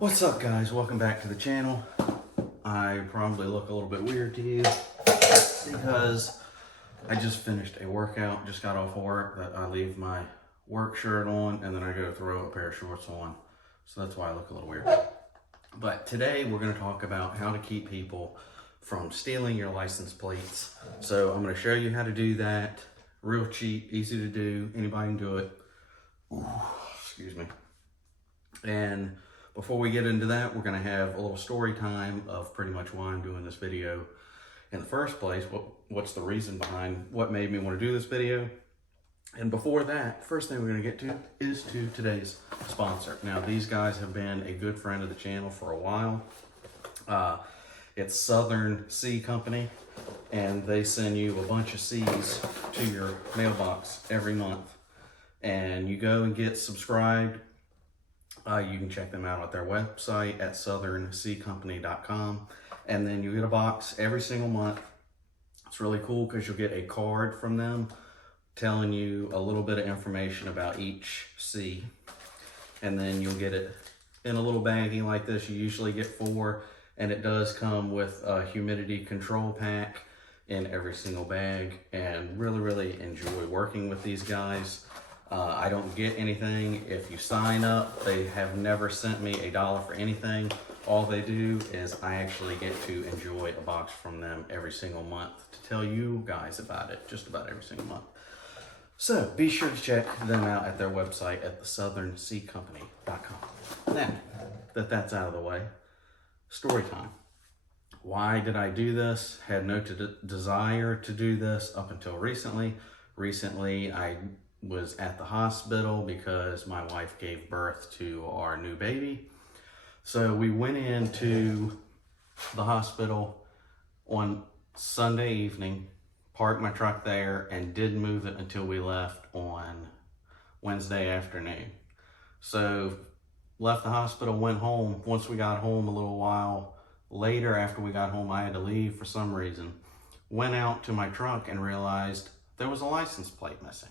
What's up, guys? Welcome back to the channel. I probably look a little bit weird to you because I just finished a workout, just got off of work, but I leave my work shirt on and then I go throw a pair of shorts on. So that's why I look a little weird. But today we're going to talk about how to keep people from stealing your license plates. So I'm going to show you how to do that. Real cheap, easy to do. Anybody can do it. Ooh, excuse me. And before we get into that, we're going to have a little story time of pretty much why I'm doing this video in the first place. What's the reason behind what made me want to do this video? And before that, first thing we're going to get to is to today's sponsor. Now, these guys have been a good friend of the channel for a while. It's Southern C Company, and they send you a bunch of C's to your mailbox every month. And you go and get subscribed. You can check them out at their website at southernCcompany.com. And then you get a box every single month. It's really cool because you'll get a card from them telling you a little bit of information about each C. And then you'll get it in a little baggie like this. You usually get 4, and it does come with a humidity control pack in every single bag. And really enjoy working with these guys. I don't get anything if you sign up. They have never sent me $1 for anything. All they do is I actually get to enjoy a box from them every single month to tell you guys about it, just about every single month. So be sure to check them out at their website at southernCcompany.com. Now that that's out of the way, story time. Why did I do this? Had no desire to do this up until recently. Recently, I was at the hospital because my wife gave birth to our new baby. So we went into the hospital on Sunday evening, parked my truck there, and didn't move it until we left on Wednesday afternoon. So left the hospital, went home. Once we got home, a little while later after we got home, I had to leave for some reason. Went out to my truck and realized there was a license plate missing.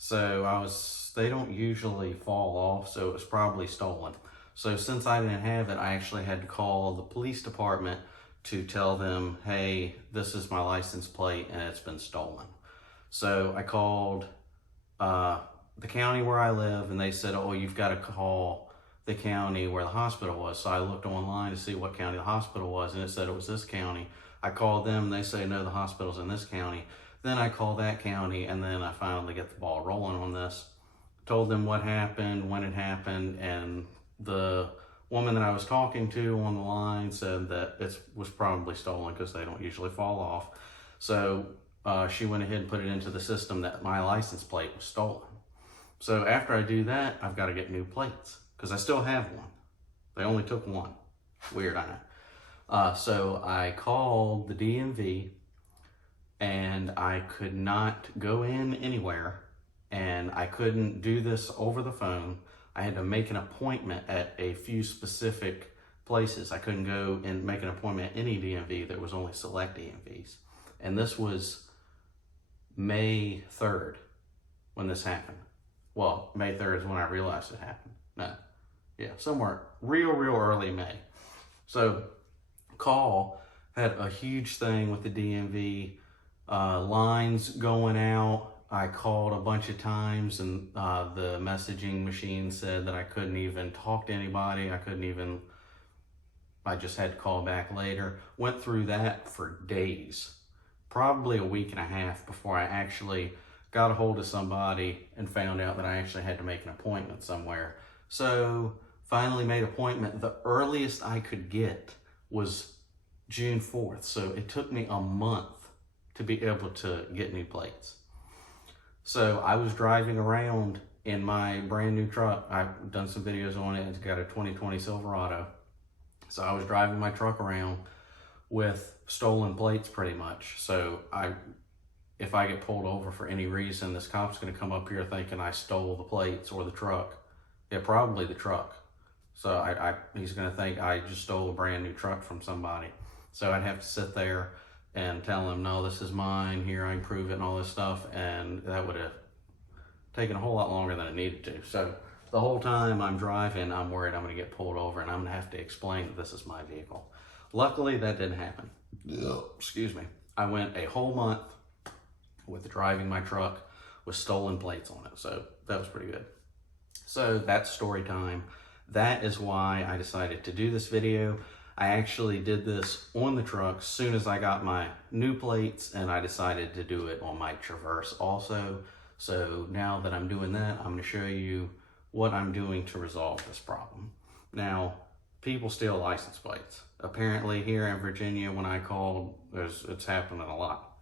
So they don't usually fall off, so it was probably stolen. So since I didn't have it, I actually had to call the police department to tell them, hey, this is my license plate and it's been stolen. So I called the county where I live, and they said, oh, you've got to call the county where the hospital was. So I looked online to see what county the hospital was, and it said it was this county. I called them, and they say, no, the hospital's in this county. Then I called that county, and then I finally get the ball rolling on this. Told them what happened, when it happened, and the woman that I was talking to on the line said that it was probably stolen because they don't usually fall off. So she went ahead and put it into the system that my license plate was stolen. So after I do that, I've got to get new plates because I still have one. They only took one. Weird, I know. So I called the DMV, and I could not go in anywhere, and I couldn't do this over the phone. I had to make an appointment at a few specific places. I couldn't go and make an appointment at any DMV. There was only select DMVs. And this was May 3rd when this happened. Well, May 3rd is when I realized it happened. No, yeah, somewhere real early May. So had a huge thing with the DMV. Lines going out. I called a bunch of times, and the messaging machine said that I couldn't even talk to anybody. I just had to call back later. Went through that for days, probably a week and a half before I actually got a hold of somebody and found out that I actually had to make an appointment somewhere. So finally made an appointment. The earliest I could get was June 4th. So it took me a month to be able to get new plates. So I was driving around in my brand new truck. I've done some videos on it. It's got a 2020 Silverado. So I was driving my truck around with stolen plates pretty much. So if I get pulled over for any reason, this cop's gonna come up here thinking I stole the plates or the truck. Yeah, probably the truck. So he's gonna think I just stole a brand new truck from somebody. So I'd have to sit there and tell him, no, this is mine, here, I can prove it and all this stuff, and that would have taken a whole lot longer than it needed to. So the whole time I'm driving, I'm worried I'm gonna get pulled over and I'm gonna have to explain that this is my vehicle. Luckily, that didn't happen. Excuse me. I went a whole month with driving my truck with stolen plates on it, so that was pretty good. So that's story time. That is why I decided to do this video. I actually did this on the truck as soon as I got my new plates, and I decided to do it on my Traverse also. So now that I'm doing that, I'm gonna show you what I'm doing to resolve this problem. Now, people steal license plates. Apparently here in Virginia, when I called, it's happening a lot.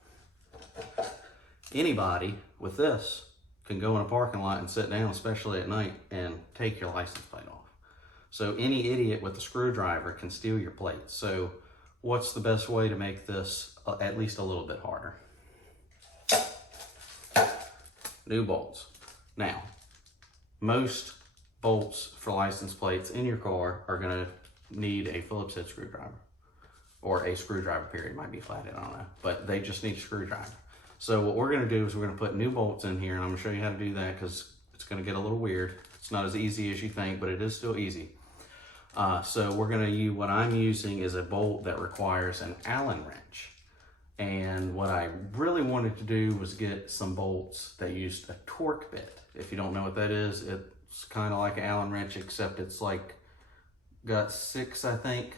Anybody with this can go in a parking lot and sit down, especially at night, and take your license plate off. So any idiot with a screwdriver can steal your plates. So what's the best way to make this at least a little bit harder? New bolts. Now, most bolts for license plates in your car are gonna need a Phillips head screwdriver, or a screwdriver period, might be flathead, I don't know, but they just need a screwdriver. So what we're gonna do is we're gonna put new bolts in here, and I'm gonna show you how to do that because it's gonna get a little weird. It's not as easy as you think, but it is still easy. So we're gonna use, what I'm using is a bolt that requires an Allen wrench. And what I really wanted to do was get some bolts that used a torque bit. If you don't know what that is, it's kind of like an Allen wrench, except it's like got 6, I think,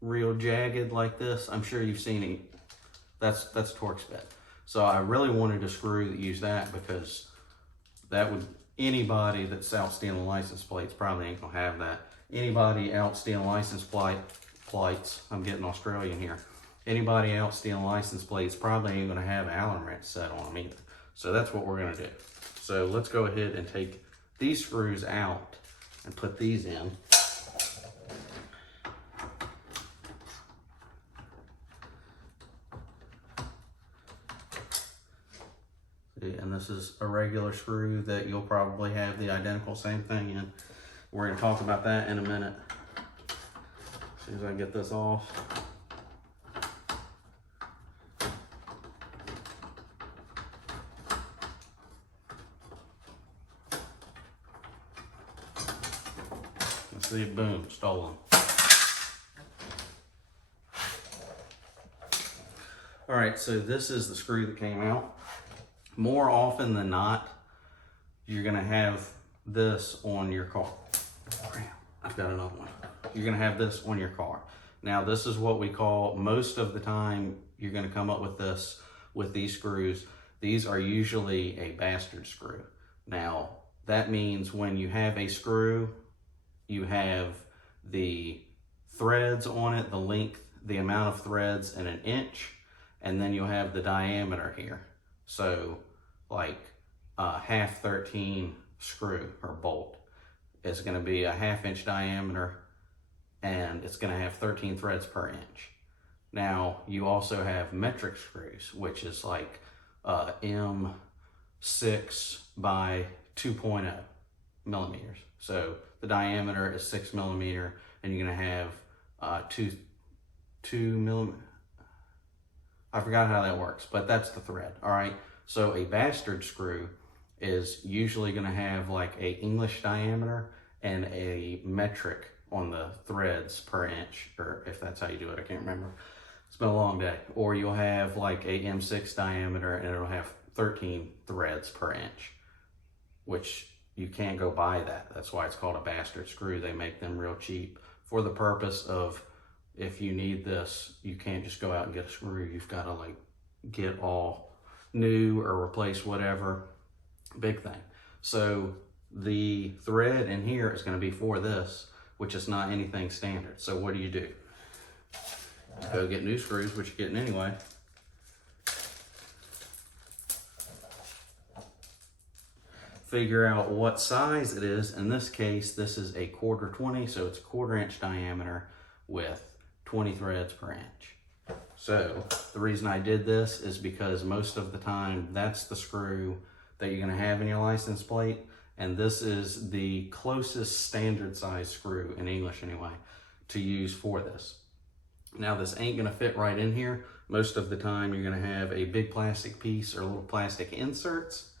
real jagged like this. I'm sure you've seen it. That's Torx bit. So I really wanted a screw that used that, because that would, anybody that's out stealing license plates probably ain't gonna have that. Anybody out stealing license plates, I'm getting Australian here. Anybody out stealing license plates probably ain't gonna have an Allen wrench set on them either. So that's what we're gonna do. So let's go ahead and take these screws out and put these in. And this is a regular screw that you'll probably have the identical same thing in. We're gonna talk about that in a minute. As soon as I get this off. See, boom, stolen. All right, so this is the screw that came out. More often than not, you're gonna have this on your car. I've got another one. You're gonna have this on your car. Now, this is what we call, most of the time, you're gonna come up with this, with these screws. These are usually a bastard screw. Now, that means when you have a screw, you have the threads on it, the length, the amount of threads in an inch, and then you'll have the diameter here. So like a half 13 screw or bolt is gonna be a 1/2 inch diameter, and it's gonna have 13 threads per inch. Now, you also have metric screws, which is like M6 by 2.0 millimeters. So the diameter is 6 millimeter, and you're gonna have two millimeter. I forgot how that works, but that's the thread, all right? So a bastard screw is usually gonna have like a English diameter and a metric on the threads per inch, or if that's how you do it, I can't remember. It's been a long day. Or you'll have like a M6 diameter and it'll have 13 threads per inch, which you can't go buy that. That's why it's called a bastard screw. They make them real cheap for the purpose of, if you need this, you can't just go out and get a screw. You've got to like get all new or replace whatever. Big thing. So the thread in here is going to be for this, which is not anything standard. So what do? You go get new screws, which you're getting anyway. Figure out what size it is. In this case, this is a 1/4 so it's a 1/4 inch diameter with 20 threads per inch. So the reason I did this is because most of the time that's the screw that you're gonna have in your license plate, and this is the closest standard size screw, in English anyway, to use for this. Now, this ain't gonna fit right in here. Most of the time you're gonna have a big plastic piece or little plastic inserts.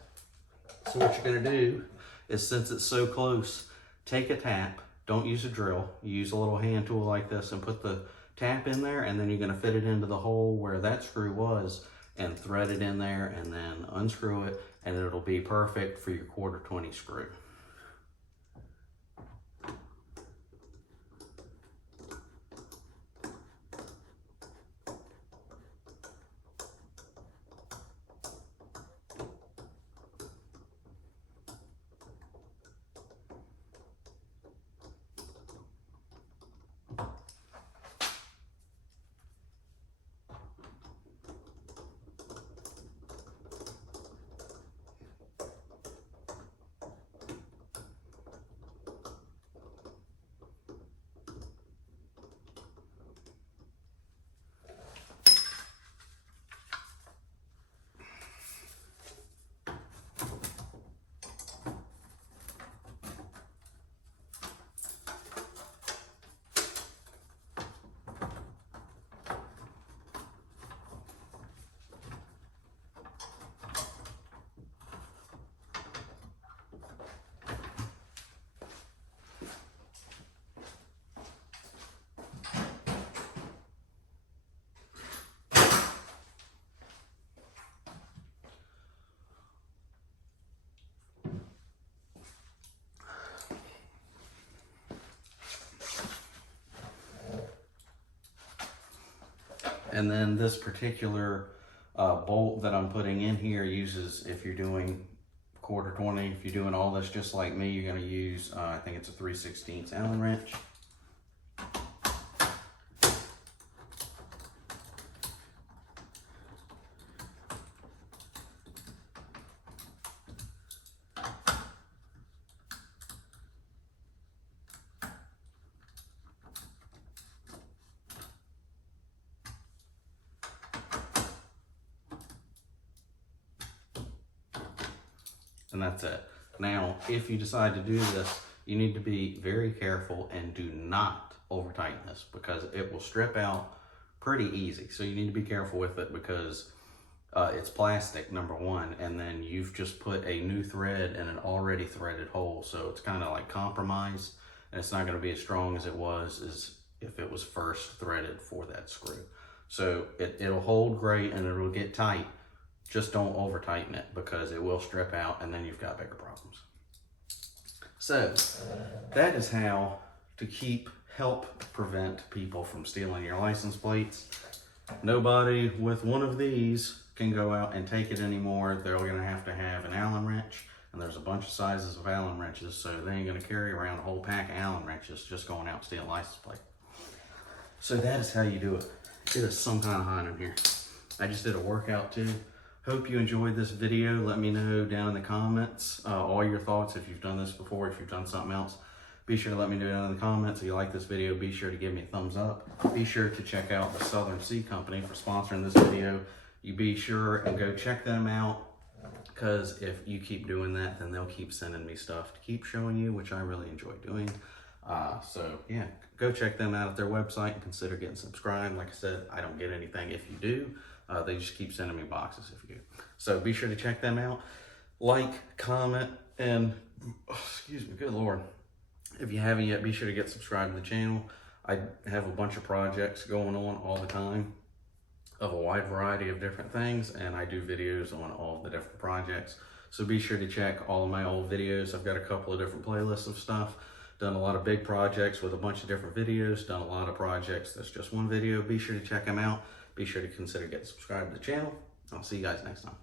So what you're gonna do is since it's so close, take a tap, don't use a drill, use a little hand tool like this and put the tap in there, and then you're gonna fit it into the hole where that screw was and thread it in there and then unscrew it, and it'll be perfect for your 1/4 20 screw. And then this particular bolt that I'm putting in here uses, if you're doing 1/4 20, if you're doing all this just like me, you're gonna use, I think it's a 3/16 Allen wrench. And that's it. Now, if you decide to do this, you need to be very careful and do not over tighten this, because it will strip out pretty easy. So you need to be careful with it, because it's plastic, number one, and then you've just put a new thread in an already threaded hole. So it's kind of like compromised, and it's not going to be as strong as it was as if it was first threaded for that screw. So it'll hold great and it'll get tight. Just don't over tighten it, because it will strip out and then you've got bigger problems. So that is how to help prevent people from stealing your license plates. Nobody with one of these can go out and take it anymore. They're gonna have to have an Allen wrench, and there's a bunch of sizes of Allen wrenches, so they ain't gonna carry around a whole pack of Allen wrenches just going out and stealing license plate. So that is how you do it. It is some kind of hot in here. I just did a workout too. Hope you enjoyed this video. Let me know down in the comments all your thoughts. If you've done this before, if you've done something else, be sure to let me know down in the comments. If you like this video, be sure to give me a thumbs up. Be sure to check out the Southern Seed Company for sponsoring this video. You be sure and go check them out, because if you keep doing that, then they'll keep sending me stuff to keep showing you, which I really enjoy doing. So yeah, go check them out at their website and consider getting subscribed. Like I said, I don't get anything if you do. They just keep sending me boxes if you do. So be sure to check them out. Like, comment, and, excuse me, good Lord. If you haven't yet, be sure to get subscribed to the channel. I have a bunch of projects going on all the time of a wide variety of different things, and I do videos on all of the different projects. So be sure to check all of my old videos. I've got a couple of different playlists of stuff. Done a lot of big projects with a bunch of different videos. Done a lot of projects that's just one video. Be sure to check them out. Be sure to consider getting subscribed to the channel. I'll see you guys next time.